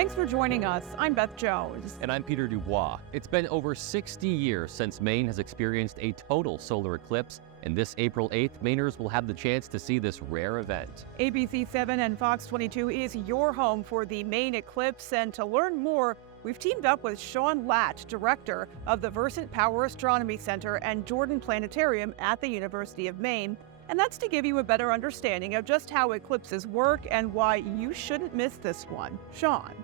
Thanks for joining us. I'm Beth Jones. And I'm Peter Dubois. It's been over 60 years since Maine has experienced a total solar eclipse, and this April 8th, Mainers will have the chance to see this rare event. ABC 7 and Fox 22 is your home for the Maine Eclipse, and to learn more, we've teamed up with Sean Latt, director of the Versant Power Astronomy Center and Jordan Planetarium at the University of Maine. And that's to give you a better understanding of just how eclipses work and why you shouldn't miss this one. Sean.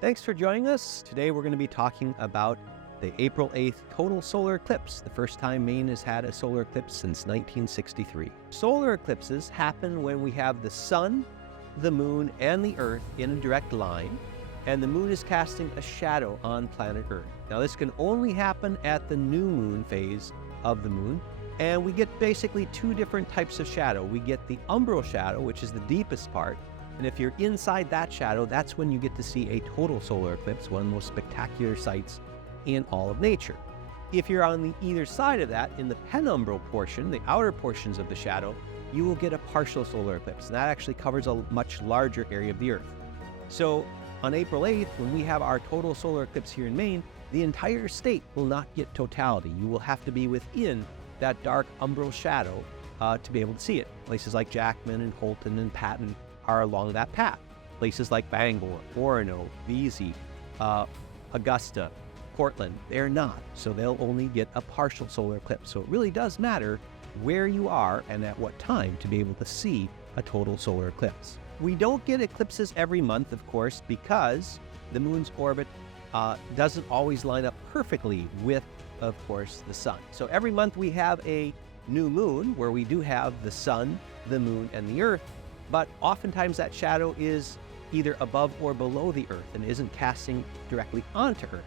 Thanks for joining us. Today we're going to be talking about the April 8th total solar eclipse, the first time Maine has had a solar eclipse since 1963. Solar eclipses happen when we have the sun, the moon, and the earth in a direct line, and the moon is casting a shadow on planet Earth. Now this can only happen at the new moon phase of the moon, and we get basically two different types of shadow. We get the umbral shadow, which is the deepest part, and if you're inside that shadow, that's when you get to see a total solar eclipse, one of the most spectacular sights in all of nature. If you're on the either side of that, in the penumbral portion, the outer portions of the shadow, you will get a partial solar eclipse, and that actually covers a much larger area of the Earth. So on April 8th, when we have our total solar eclipse here in Maine, the entire state will not get totality. You will have to be within that dark umbral shadow to be able to see it. Places like Jackman and Holton and Patton are along that path. Places like Bangor, Orono, Vesey, Augusta, Portland, they're not. So they'll only get a partial solar eclipse. So it really does matter where you are and at what time to be able to see a total solar eclipse. We don't get eclipses every month, of course, because the moon's orbit doesn't always line up perfectly with, of course, the sun. So every month we have a new moon where we do have the sun, the moon, and the earth, but oftentimes that shadow is either above or below the earth and isn't casting directly onto earth.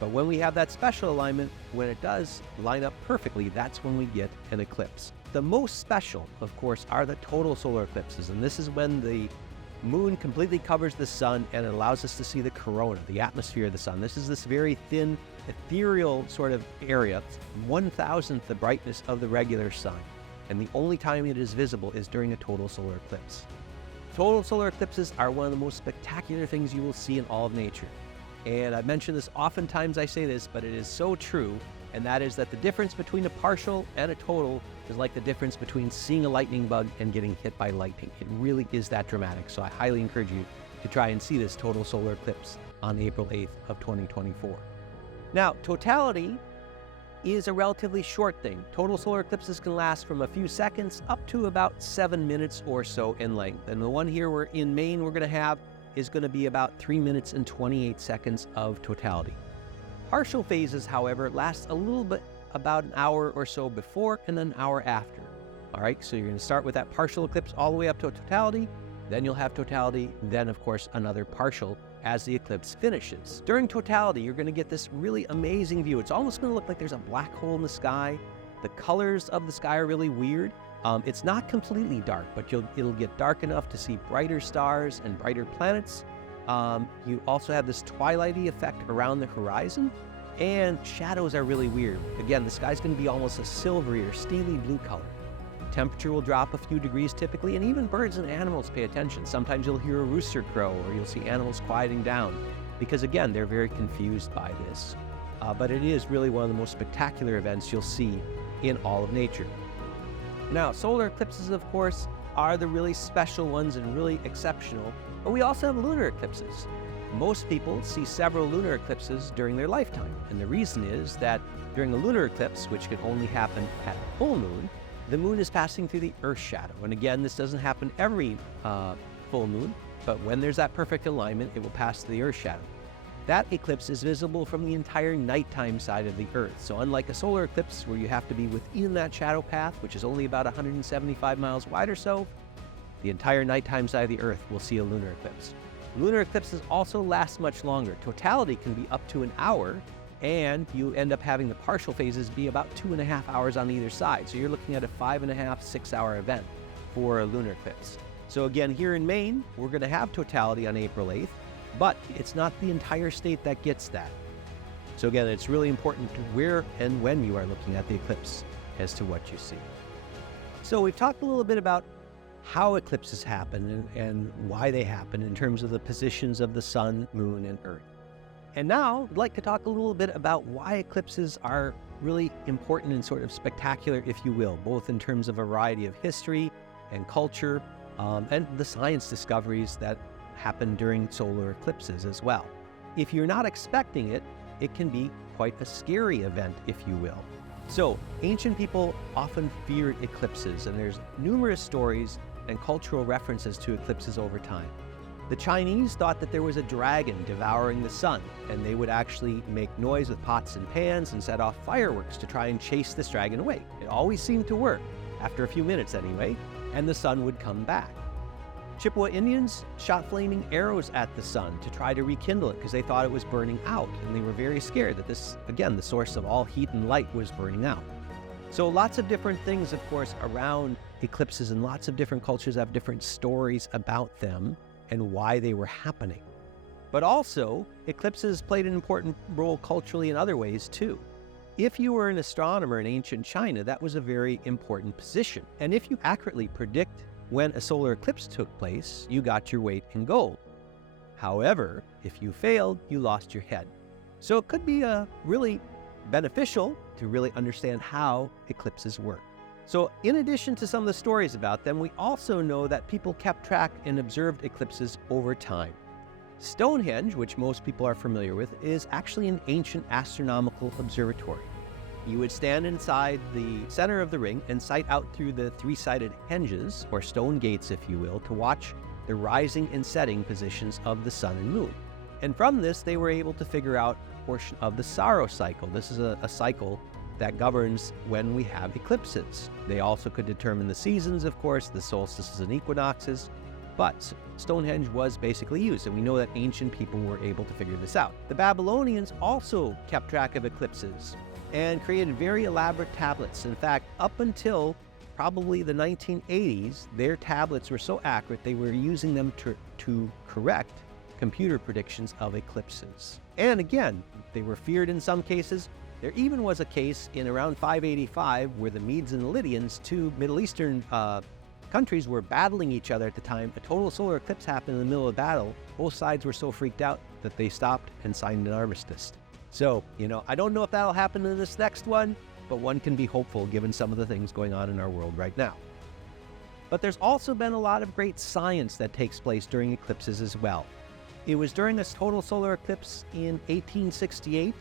But when we have that special alignment, when it does line up perfectly, that's when we get an eclipse. The most special, of course, are the total solar eclipses, and this is when the moon completely covers the sun and it allows us to see the corona, the atmosphere of the sun. This is this very thin, ethereal sort of area, 1,000th the brightness of the regular sun. And the only time it is visible is during a total solar eclipse. Total solar eclipses are one of the most spectacular things you will see in all of nature. And I've mentioned this oftentimes, I say this, but it is so true, and that is that the difference between a partial and a total is like the difference between seeing a lightning bug and getting hit by lightning. It really is that dramatic, so I highly encourage you to try and see this total solar eclipse on April 8th of 2024. Now, totality is a relatively short thing. Total solar eclipses can last from a few seconds up to about 7 minutes or so in length. And the one here we're in Maine we're going to have is going to be about 3 minutes and 28 seconds of totality. Partial phases, however, last a little bit, about an hour or so before and an hour after. All right, so you're going to start with that partial eclipse all the way up to totality, then you'll have totality, then of course another partial as the eclipse finishes. During totality, you're going to get this really amazing view. It's almost going to look like there's a black hole in the sky. The colors of the sky are really weird. It's not completely dark, but it'll get dark enough to see brighter stars and brighter planets. You also have this twilighty effect around the horizon, and shadows are really weird. Again, the sky's going to be almost a silvery or steely blue color. Temperature will drop a few degrees typically, and even birds and animals pay attention. Sometimes you'll hear a rooster crow, or you'll see animals quieting down, because again, they're very confused by this. But it is really one of the most spectacular events you'll see in all of nature. Now, solar eclipses, of course, are the really special ones and really exceptional, but we also have lunar eclipses. Most people see several lunar eclipses during their lifetime, and the reason is that during a lunar eclipse, which can only happen at full moon, the moon is passing through the Earth's shadow. And again, this doesn't happen every full moon, but when there's that perfect alignment, it will pass through the Earth's shadow. That eclipse is visible from the entire nighttime side of the Earth. So unlike a solar eclipse where you have to be within that shadow path, which is only about 175 miles wide or so, the entire nighttime side of the Earth will see a lunar eclipse. Lunar eclipses also last much longer. Totality can be up to an hour, and you end up having the partial phases be about 2.5 hours on either side. So you're looking at a 5.5, 6 hour event for a lunar eclipse. So again, here in Maine, we're going to have totality on April 8th, but it's not the entire state that gets that. So again, it's really important to where and when you are looking at the eclipse as to what you see. So we've talked a little bit about how eclipses happen and why they happen in terms of the positions of the sun, moon, and earth. And now I'd like to talk a little bit about why eclipses are really important and sort of spectacular, if you will, both in terms of a variety of history and culture, and the science discoveries that happen during solar eclipses as well. If you're not expecting it, it can be quite a scary event, if you will. So, ancient people often feared eclipses, and there's numerous stories and cultural references to eclipses over time. The Chinese thought that there was a dragon devouring the sun, and they would actually make noise with pots and pans and set off fireworks to try and chase this dragon away. It always seemed to work, after a few minutes anyway, and the sun would come back. Chippewa Indians shot flaming arrows at the sun to try to rekindle it because they thought it was burning out, and they were very scared that this, again, the source of all heat and light, was burning out. So lots of different things, of course, around eclipses, and lots of different cultures have different stories about them and why they were happening. But also, eclipses played an important role culturally in other ways too. If you were an astronomer in ancient China, that was a very important position. And if you accurately predict when a solar eclipse took place, you got your weight in gold. However, if you failed, you lost your head. So it could be really beneficial to really understand how eclipses work. So in addition to some of the stories about them, we also know that people kept track and observed eclipses over time. Stonehenge, which most people are familiar with, is actually an ancient astronomical observatory. You would stand inside the center of the ring and sight out through the three-sided henges, or stone gates if you will, to watch the rising and setting positions of the sun and moon. And from this, they were able to figure out a portion of the Saros cycle. This is a cycle that governs when we have eclipses. They also could determine the seasons, of course, the solstices and equinoxes, but Stonehenge was basically used, and we know that ancient people were able to figure this out. The Babylonians also kept track of eclipses and created very elaborate tablets. In fact, up until probably the 1980s, their tablets were so accurate they were using them to correct computer predictions of eclipses. And again, they were feared in some cases. There even was a case in around 585 where the Medes and the Lydians, two Middle Eastern countries, were battling each other at the time. A total solar eclipse happened in the middle of the battle. Both sides were so freaked out that they stopped and signed an armistice. So, I don't know if that'll happen in this next one, but one can be hopeful given some of the things going on in our world right now. But there's also been a lot of great science that takes place during eclipses as well. It was during a total solar eclipse in 1868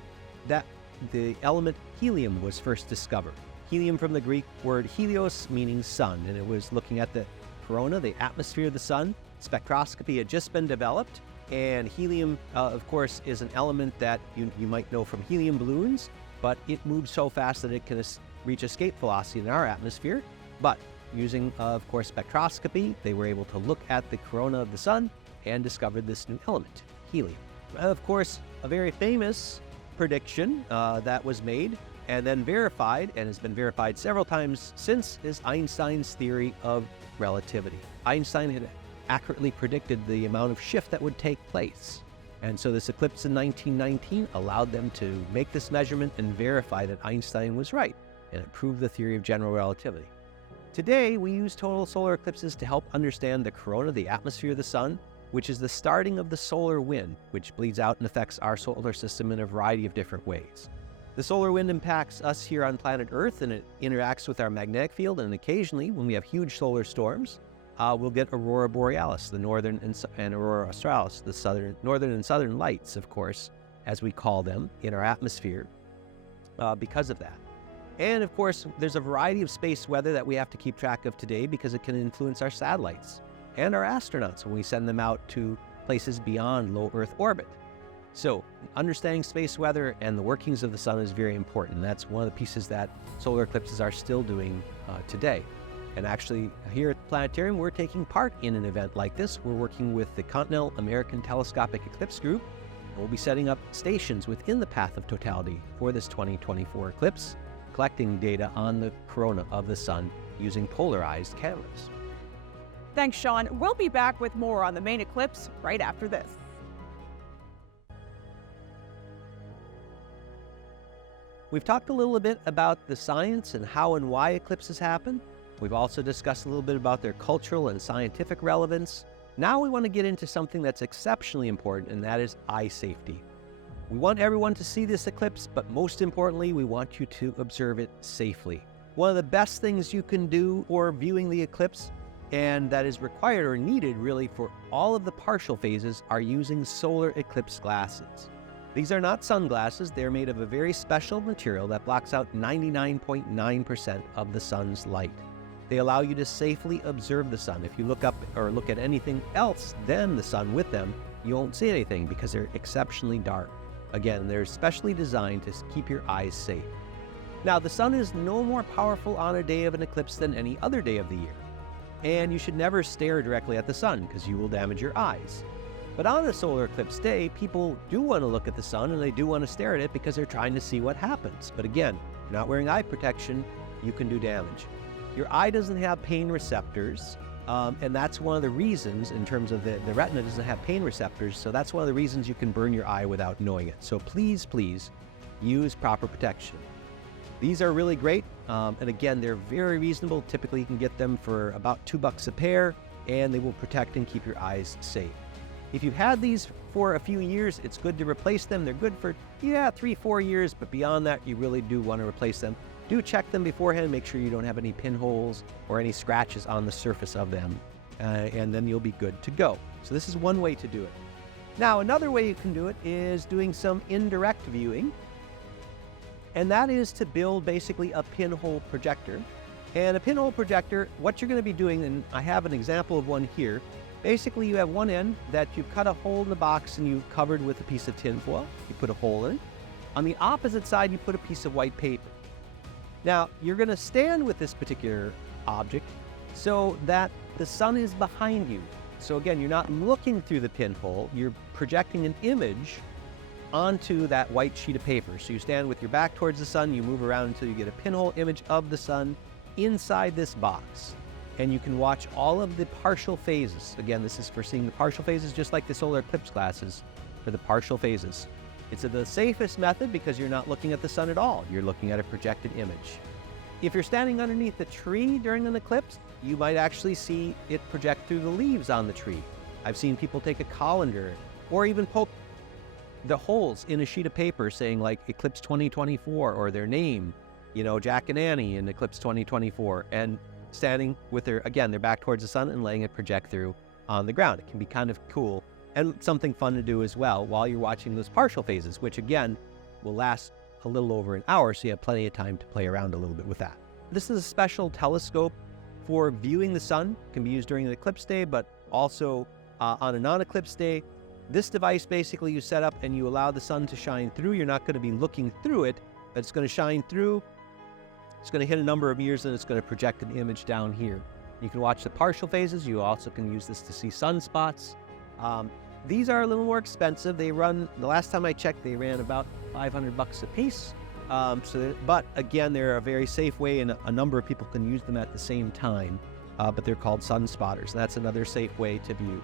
that the element helium was first discovered. Helium from the Greek word helios, meaning sun, and it was looking at the corona, the atmosphere of the sun. Spectroscopy had just been developed, and helium, of course, is an element that you might know from helium balloons, but it moves so fast that it can reach escape velocity in our atmosphere. But using, of course, spectroscopy, they were able to look at the corona of the sun and discovered this new element, helium. Of course, a very famous prediction that was made and then verified, and has been verified several times since, is Einstein's theory of relativity. Einstein had accurately predicted the amount of shift that would take place. And so this eclipse in 1919 allowed them to make this measurement and verify that Einstein was right, and it proved the theory of general relativity. Today, we use total solar eclipses to help understand the corona, the atmosphere of the sun, which is the starting of the solar wind, which bleeds out and affects our solar system in a variety of different ways. The solar wind impacts us here on planet Earth, and it interacts with our magnetic field, and occasionally, when we have huge solar storms, we'll get aurora borealis, the northern and aurora australis, the northern and southern lights, of course, as we call them, in our atmosphere because of that. And of course, there's a variety of space weather that we have to keep track of today because it can influence our satellites and our astronauts when we send them out to places beyond low Earth orbit. So understanding space weather and the workings of the sun is very important. That's one of the pieces that solar eclipses are still doing today. And actually, here at the planetarium, we're taking part in an event like this. We're working with the Continental American Telescopic Eclipse Group, and we'll be setting up stations within the path of totality for this 2024 eclipse, collecting data on the corona of the sun using polarized cameras. Thanks, Sean. We'll be back with more on the Maine Eclipse right after this. We've talked a little bit about the science and how and why eclipses happen, We've also discussed a little bit about their cultural and scientific relevance. Now we want to get into something that's exceptionally important, and that is eye safety. We want everyone to see this eclipse, but most importantly, we want you to observe it safely. One of the best things you can do for viewing the eclipse, and that is required or needed really for all of the partial phases, are using solar eclipse glasses. These are not sunglasses. They're made of a very special material that blocks out 99.9% of the sun's light. They allow you to safely observe the sun. If you look up or look at anything else than the sun with them, you won't see anything because they're exceptionally dark. Again, they're specially designed to keep your eyes safe. Now, the sun is no more powerful on a day of an eclipse than any other day of the year. And you should never stare directly at the sun because you will damage your eyes. But on a solar eclipse day, people do want to look at the sun and they do want to stare at it because they're trying to see what happens. But again, if you're not wearing eye protection, you can do damage. Your eye doesn't have pain receptors, and that's one of the reasons in terms of the retina doesn't have pain receptors, so that's one of the reasons you can burn your eye without knowing it. So please, please use proper protection. These are really great, and again, they're very reasonable. Typically, you can get them for about $2 a pair, and they will protect and keep your eyes safe. If you've had these for a few years, it's good to replace them. They're good for, 3-4 years, but beyond that, you really do want to replace them. Do check them beforehand, make sure you don't have any pinholes or any scratches on the surface of them, and then you'll be good to go. So this is one way to do it. Now, another way you can do it is doing some indirect viewing, and that is to build basically a pinhole projector. And a pinhole projector, what you're going to be doing, and I have an example of one here, basically you have one end that you've cut a hole in the box and you've covered with a piece of tin foil. You put a hole in it. On the opposite side, you put a piece of white paper. Now, you're going to stand with this particular object so that the sun is behind you. So again, you're not looking through the pinhole, you're projecting an image onto that white sheet of paper. So you stand with your back towards the sun, you move around until you get a pinhole image of the sun inside this box. And you can watch all of the partial phases. Again, this is for seeing the partial phases, just like the solar eclipse glasses for the partial phases. It's the safest method because you're not looking at the sun at all. You're looking at a projected image. If you're standing underneath a tree during an eclipse, you might actually see it project through the leaves on the tree. I've seen people take a colander or even poke the holes in a sheet of paper saying like Eclipse 2024 or their name, Jack and Annie in Eclipse 2024, and standing with their back towards the sun and letting it project through on the ground. It can be kind of cool and something fun to do as well while you're watching those partial phases, which again will last a little over an hour, so you have plenty of time to play around a little bit with that. This is a special telescope for viewing the sun. It can be used during an eclipse day, but also on a non-eclipse day. This device basically you set up and you allow the sun to shine through. You're not going to be looking through it, but it's going to shine through. It's going to hit a number of mirrors and it's going to project an image down here. You can watch the partial phases. You also can use this to see sunspots. These are a little more expensive. They run, the last time I checked, they ran about $500 a piece. But again, they're a very safe way and a number of people can use them at the same time. But they're called sun spotters. That's another safe way to view.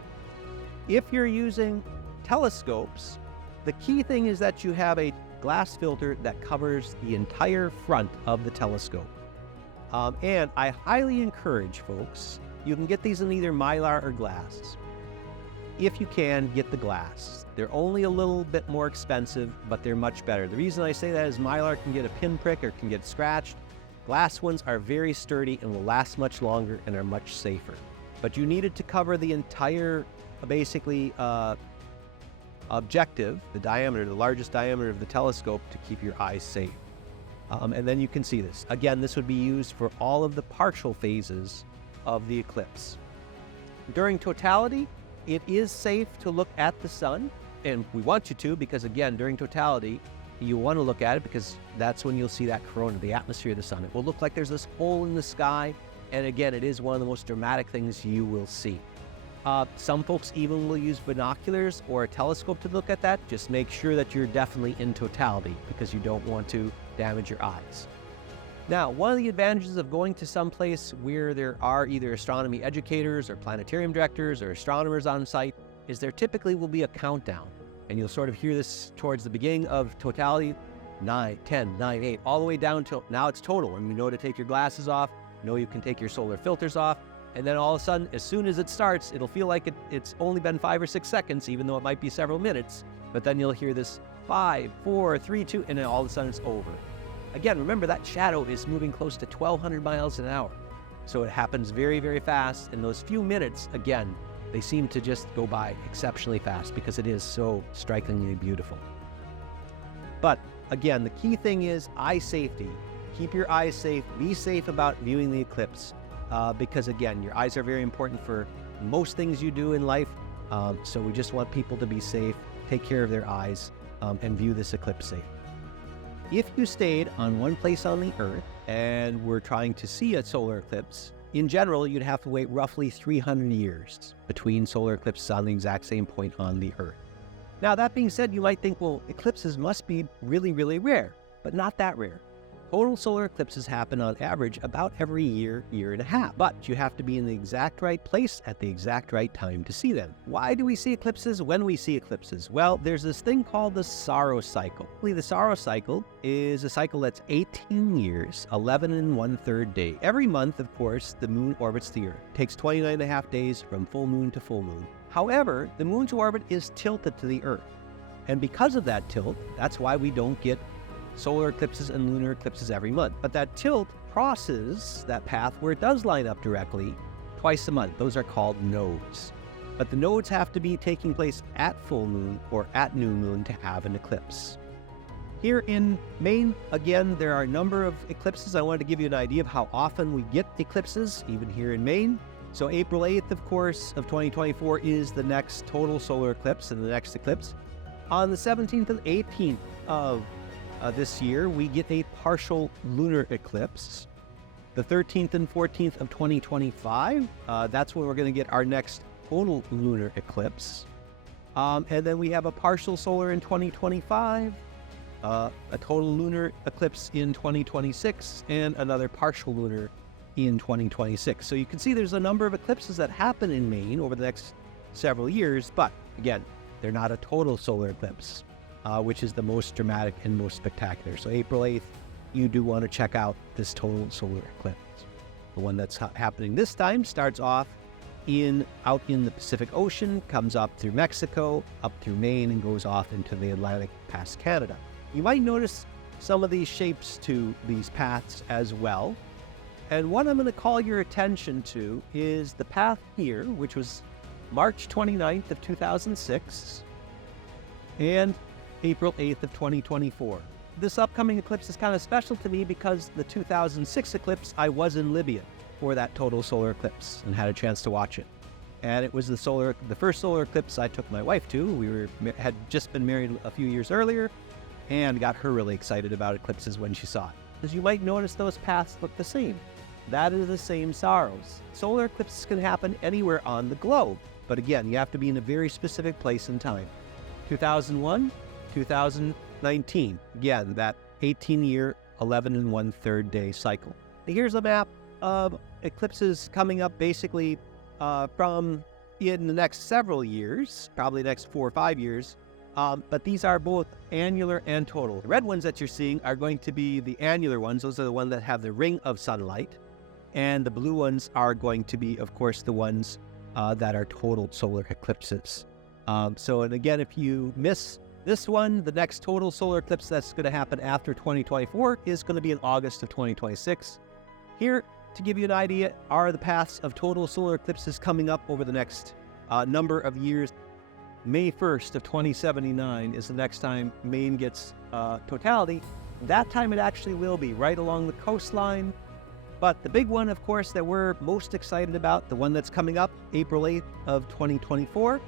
If you're using telescopes, the key thing is that you have a glass filter that covers the entire front of the telescope. And I highly encourage folks, you can get these in either Mylar or glass. If you can, get the glass. They're only a little bit more expensive, but they're much better. The reason I say that is Mylar can get a pinprick or can get scratched. Glass ones are very sturdy and will last much longer and are much safer. But you need it to cover the entire, basically, objective, the largest diameter of the telescope to keep your eyes safe. And then you can see this. Again, this would be used for all of the partial phases of the eclipse. During totality, it is safe to look at the sun, and we want you to because, again, during totality, you want to look at it because that's when you'll see that corona, the atmosphere of the sun. It will look like there's this hole in the sky, and again, it is one of the most dramatic things you will see. Some folks even will use binoculars or a telescope to look at that. Just make sure that you're definitely in totality because you don't want to damage your eyes. Now, one of the advantages of going to some place where there are either astronomy educators or planetarium directors or astronomers on site is there typically will be a countdown. And you'll sort of hear this towards the beginning of totality, 9, 10, 9, 8, all the way down till now it's total. And you know to take your glasses off. know you can take your solar filters off, and then all of a sudden, as soon as it starts, it'll feel like it's only been 5 or 6 seconds, even though it might be several minutes, but then you'll hear this 5, 4, 3, 2, and then all of a sudden it's over. Again, remember that shadow is moving close to 1,200 miles an hour. So it happens very, very fast, and those few minutes, again, they seem to just go by exceptionally fast because it is so strikingly beautiful. But again, the key thing is eye safety. Keep your eyes safe. Be safe about viewing the eclipse because, again, your eyes are very important for most things you do in life. So we just want people to be safe, take care of their eyes, and view this eclipse safe. If you stayed on one place on the Earth and were trying to see a solar eclipse, in general, you'd have to wait roughly 300 years between solar eclipses on the exact same point on the Earth. Now, that being said, you might think, well, eclipses must be really, really rare, but not that rare. Total solar eclipses happen on average about every year, year and a half, but you have to be in the exact right place at the exact right time to see them. Why do we see eclipses when we see eclipses? Well, there's this thing called the Saros cycle. The Saros cycle is a cycle that's 18 years, 11 1/3 day. Every month, of course, the moon orbits the Earth. It takes 29.5 days from full moon to full moon. However, the moon's orbit is tilted to the Earth. And because of that tilt, that's why we don't get solar eclipses and lunar eclipses every month. But that tilt crosses that path where it does line up directly twice a month. Those are called nodes. But the nodes have to be taking place at full moon or at new moon to have an eclipse. Here in Maine, again, there are a number of eclipses. I wanted to give you an idea of how often we get eclipses, even here in Maine. So April 8th, of course, of 2024 is the next total solar eclipse and the next eclipse. On the 17th and 18th of this year, we get a partial lunar eclipse. The 13th and 14th of 2025, that's when we're going to get our next total lunar eclipse. And then we have a partial solar in 2025, a total lunar eclipse in 2026, and another partial lunar in 2026. So you can see there's a number of eclipses that happen in Maine over the next several years, but again, they're not a total solar eclipse, which is the most dramatic and most spectacular. So April 8th, you do want to check out this total solar eclipse. The one that's happening this time starts off out in the Pacific Ocean, comes up through Mexico, up through Maine, and goes off into the Atlantic past Canada. You might notice some of these shapes to these paths as well. And what I'm going to call your attention to is the path here, which was March 29th of 2006 and April 8th of 2024. This upcoming eclipse is kind of special to me because the 2006 eclipse, I was in Libya for that total solar eclipse and had a chance to watch it. And it was the first solar eclipse I took my wife to. We had just been married a few years earlier and got her really excited about eclipses when she saw it. As you might notice, those paths look the same. That is the same Saros. Solar eclipses can happen anywhere on the globe, but again, you have to be in a very specific place and time. 2001, 2019. Again, that 18-year, 11 1/3 day cycle. Here's a map of eclipses coming up basically from in the next several years, probably the next 4 or 5 years. But these are both annular and total. The red ones that you're seeing are going to be the annular ones. Those are the ones that have the ring of sunlight. And the blue ones are going to be, of course, the ones that are total solar eclipses. And again, if you miss this one, the next total solar eclipse that's going to happen after 2024 is going to be in August of 2026. Here, to give you an idea, are the paths of total solar eclipses coming up over the next number of years. May 1st of 2079 is the next time Maine gets totality. That time it actually will be right along the coastline. But the big one, of course, that we're most excited about, the one that's coming up, April 8th of 2024.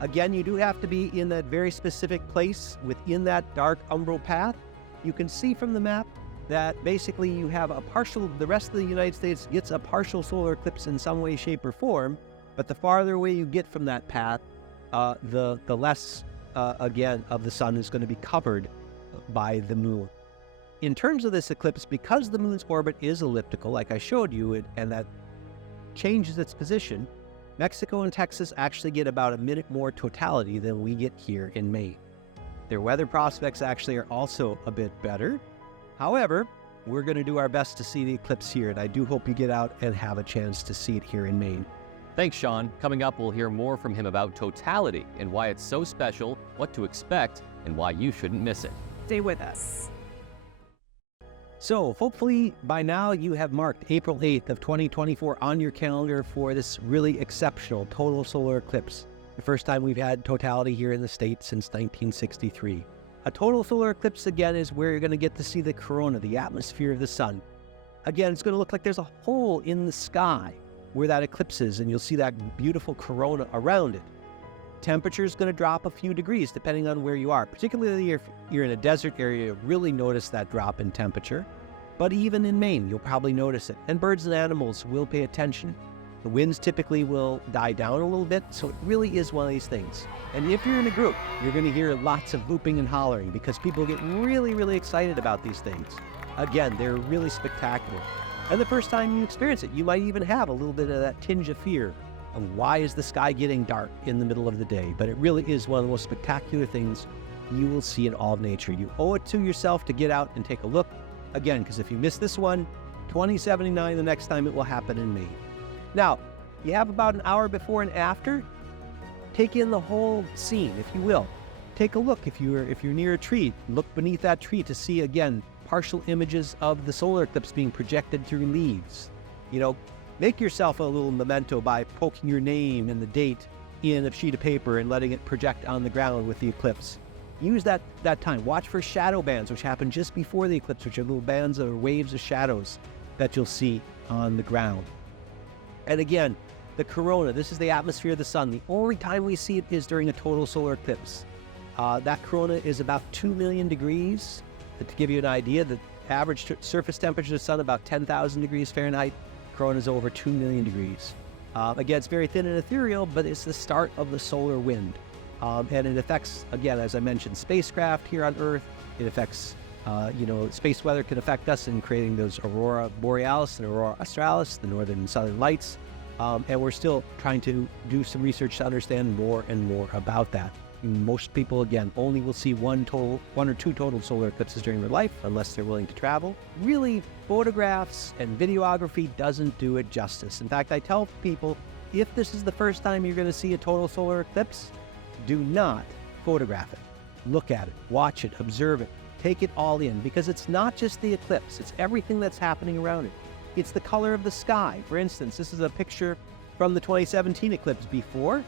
Again, you do have to be in that very specific place within that dark umbral path. You can see from the map that basically you have the rest of the United States gets a partial solar eclipse in some way, shape, or form. But the farther away you get from that path, the less, again, of the sun is going to be covered by the moon. In terms of this eclipse, because the moon's orbit is elliptical, like I showed you, and that changes its position, Mexico and Texas actually get about a minute more totality than we get here in Maine. Their weather prospects actually are also a bit better. However, we're going to do our best to see the eclipse here, and I do hope you get out and have a chance to see it here in Maine. Thanks, Sean. Coming up, we'll hear more from him about totality and why it's so special, what to expect, and why you shouldn't miss it. Stay with us. So hopefully by now you have marked April 8th of 2024 on your calendar for this really exceptional total solar eclipse. The first time we've had totality here in the States since 1963. A total solar eclipse, again, is where you're going to get to see the corona, the atmosphere of the sun. Again, it's going to look like there's a hole in the sky where that eclipse is, and you'll see that beautiful corona around it. Temperature is going to drop a few degrees depending on where you are. Particularly if you're in a desert area, you'll really notice that drop in temperature. But even in Maine, you'll probably notice it. And birds and animals will pay attention. The winds typically will die down a little bit, so it really is one of these things. And if you're in a group, you're going to hear lots of whooping and hollering because people get really, really excited about these things. Again, they're really spectacular. And the first time you experience it, you might even have a little bit of that tinge of fear. And why is the sky getting dark in the middle of the day? But it really is one of the most spectacular things you will see in all of nature. You owe it to yourself to get out and take a look. Again, because if you miss this one, 2079 the next time it will happen in Maine. Now, you have about an hour before and after. Take in the whole scene, if you will. Take a look if you're near a tree. Look beneath that tree to see, again, partial images of the solar eclipse being projected through leaves. You know, make yourself a little memento by poking your name and the date in a sheet of paper and letting it project on the ground with the eclipse. Use that time. Watch for shadow bands, which happen just before the eclipse, which are little bands or waves of shadows that you'll see on the ground. And again, the corona, this is the atmosphere of the sun. The only time we see it is during a total solar eclipse. That corona is about 2 million degrees. To give you an idea, the average surface temperature of the sun about 10,000 degrees Fahrenheit. Corona is over 2 million degrees. Again, it's very thin and ethereal, but it's the start of the solar wind. And it affects, again, as I mentioned, spacecraft here on Earth. It affects, space weather can affect us in creating those aurora borealis and aurora australis, the northern and southern lights. And we're still trying to do some research to understand more and more about that. Most people, again, only will see one or two total solar eclipses during their life, unless they're willing to travel. Really, photographs and videography doesn't do it justice. In fact, I tell people, if this is the first time you're going to see a total solar eclipse, do not photograph it. Look at it, watch it, observe it, take it all in, because it's not just the eclipse, it's everything that's happening around it. It's the color of the sky. For instance, this is a picture from the 2017 eclipse before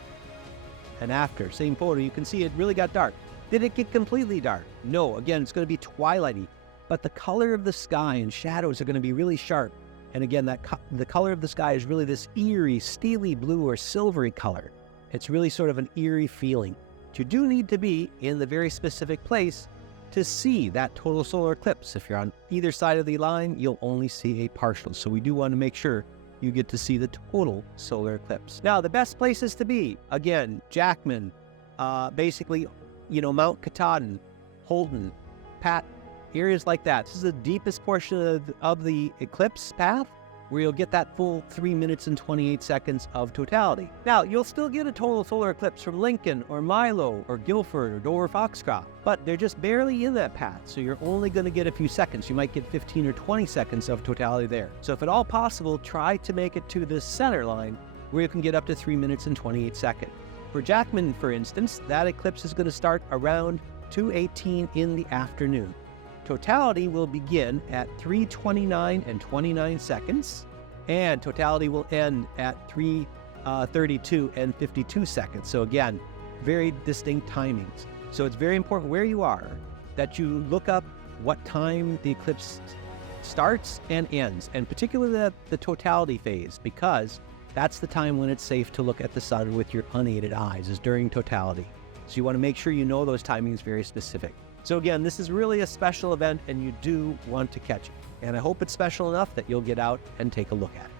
and after. Same photo, you can see it really got dark. Did it get completely dark? No, again, it's going to be twilighty, but the color of the sky and shadows are going to be really sharp. And again, the color of the sky is really this eerie, steely blue or silvery color. It's really sort of an eerie feeling. But you do need to be in the very specific place to see that total solar eclipse. If you're on either side of the line, you'll only see a partial. So we do want to make sure you get to see the total solar eclipse. Now, the best places to be, again, Jackman, basically, Mount Katahdin, Holden, Pat, areas like that. This is the deepest portion of the eclipse path, where you'll get that full 3 minutes and 28 seconds of totality. Now, you'll still get a total solar eclipse from Lincoln or Milo or Guilford or Dover Foxcroft, but they're just barely in that path, so you're only going to get a few seconds. You might get 15 or 20 seconds of totality there. So if at all possible, try to make it to the center line where you can get up to 3 minutes and 28 seconds. For Jackman, for instance, that eclipse is going to start around 2:18 in the afternoon. Totality will begin at 3:29 and 29 seconds, and totality will end at 3:32 and 52 seconds. So again, very distinct timings. So it's very important where you are that you look up what time the eclipse starts and ends, and particularly the totality phase, because that's the time when it's safe to look at the sun with your unaided eyes, is during totality. So you want to make sure you know those timings very specific. So again, this is really a special event, and you do want to catch it. And I hope it's special enough that you'll get out and take a look at it.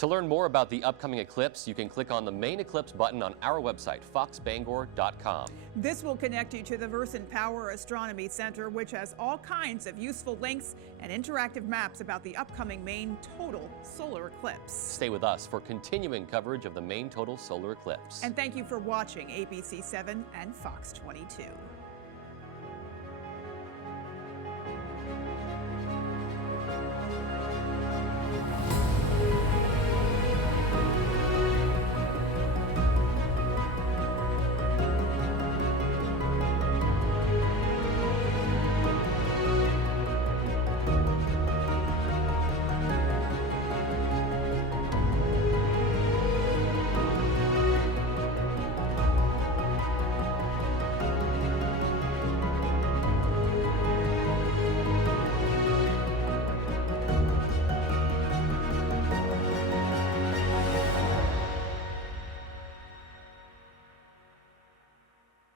To learn more about the upcoming eclipse, you can click on the Maine Eclipse button on our website, foxbangor.com. This will connect you to the Versant Power Astronomy Center, which has all kinds of useful links and interactive maps about the upcoming Maine total solar eclipse. Stay with us for continuing coverage of the Maine total solar eclipse. And thank you for watching ABC 7 and Fox 22.